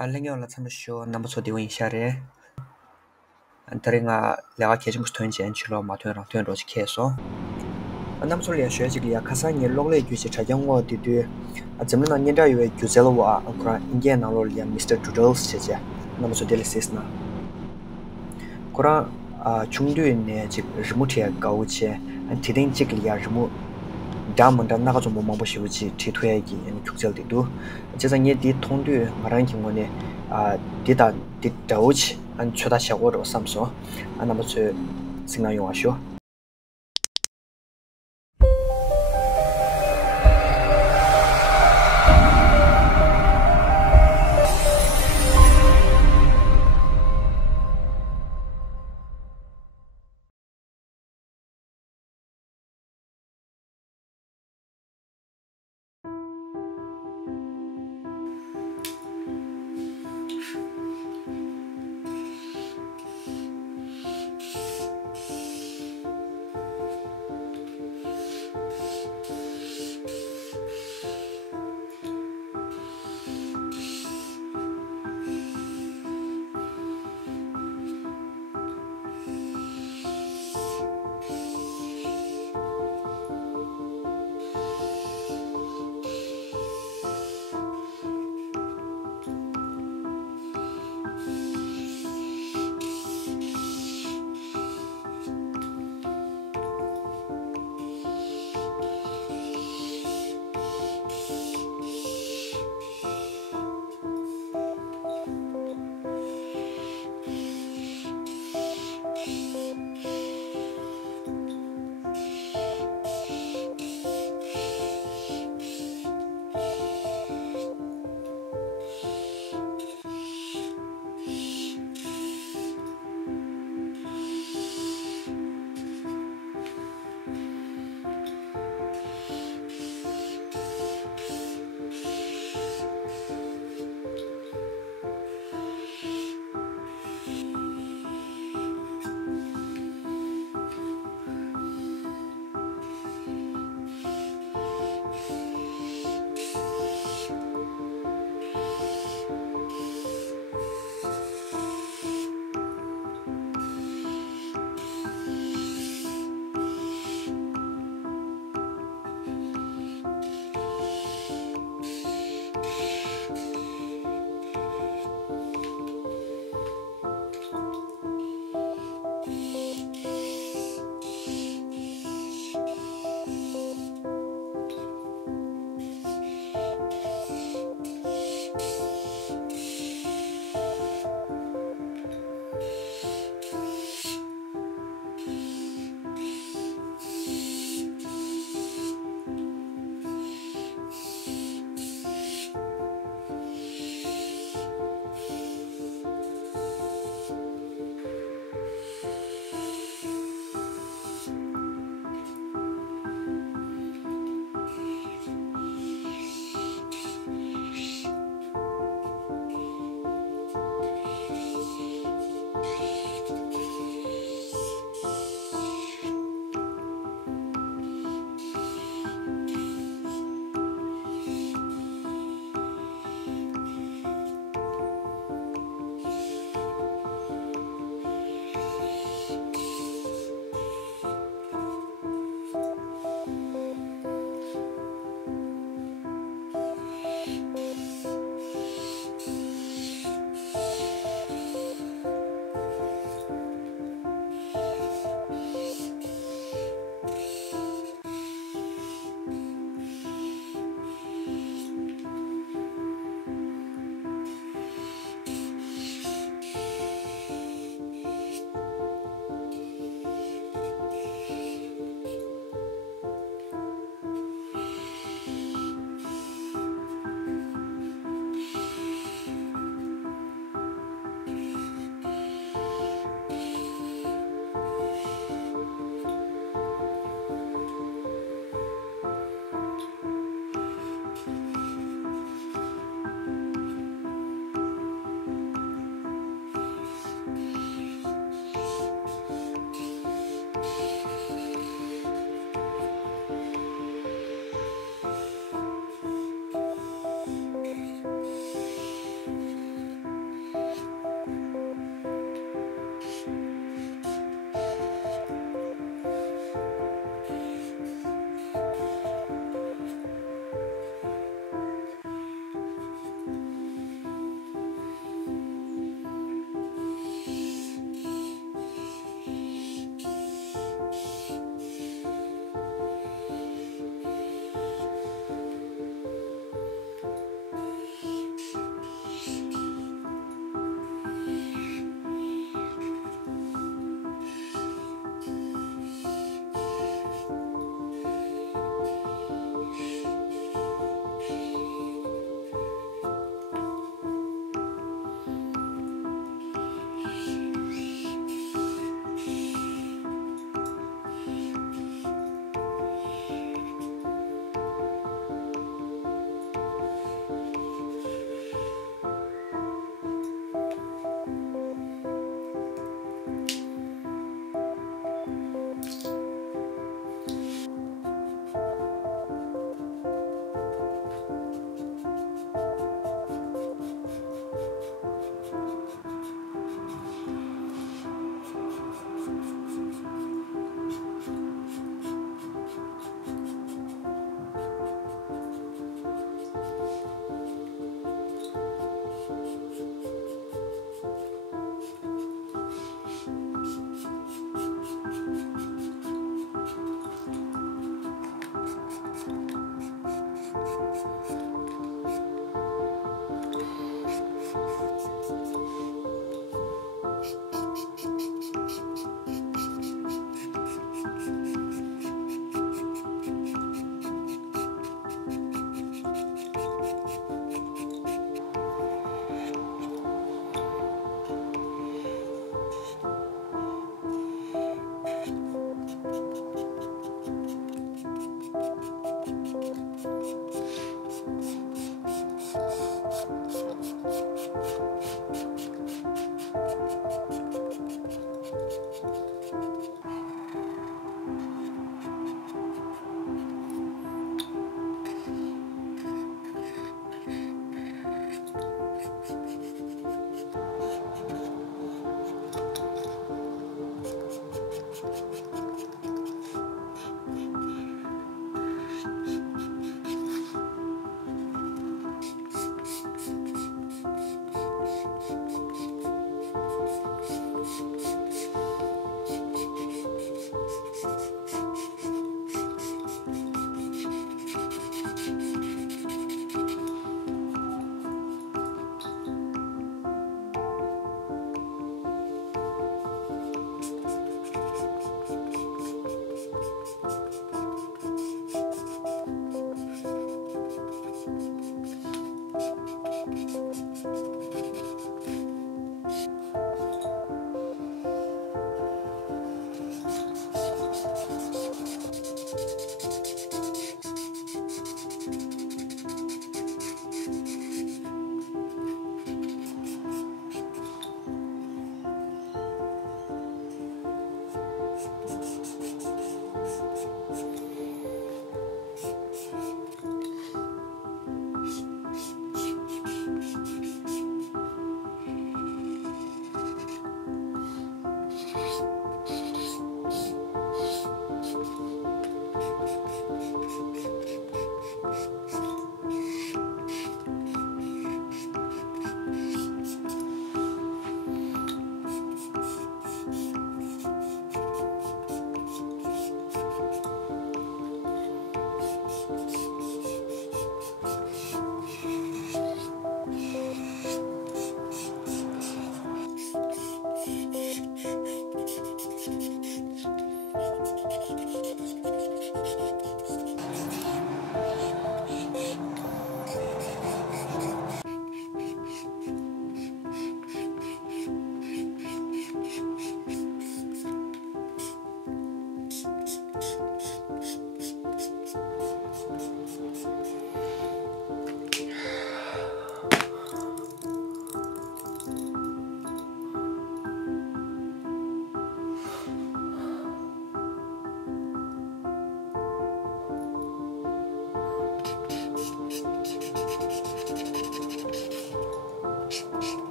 Lengyo la tsam show number 2 diwin share. Antaringa lega kejim stone chen chilo ma thön rang thön ro chi keso. Nam so le shwe ji ya khasa ni log le gyu chi cha jang wo di du. Azam na ni da yue gyu zel wa akra india na lo ya Mr. Doodle che ja. Nam so delisis na. Kora chungdu ne ji rimu thia gao che an tidin ji ya rimu Diamond na ga zo mo bo shi ji ti thue gi en chukjel di du. Je zang ye di tong du marang king wo ne di da di dauch an choda sha wo ro sam so. An na mo che sing na yo wa sho.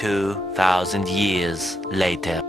2,000 years later.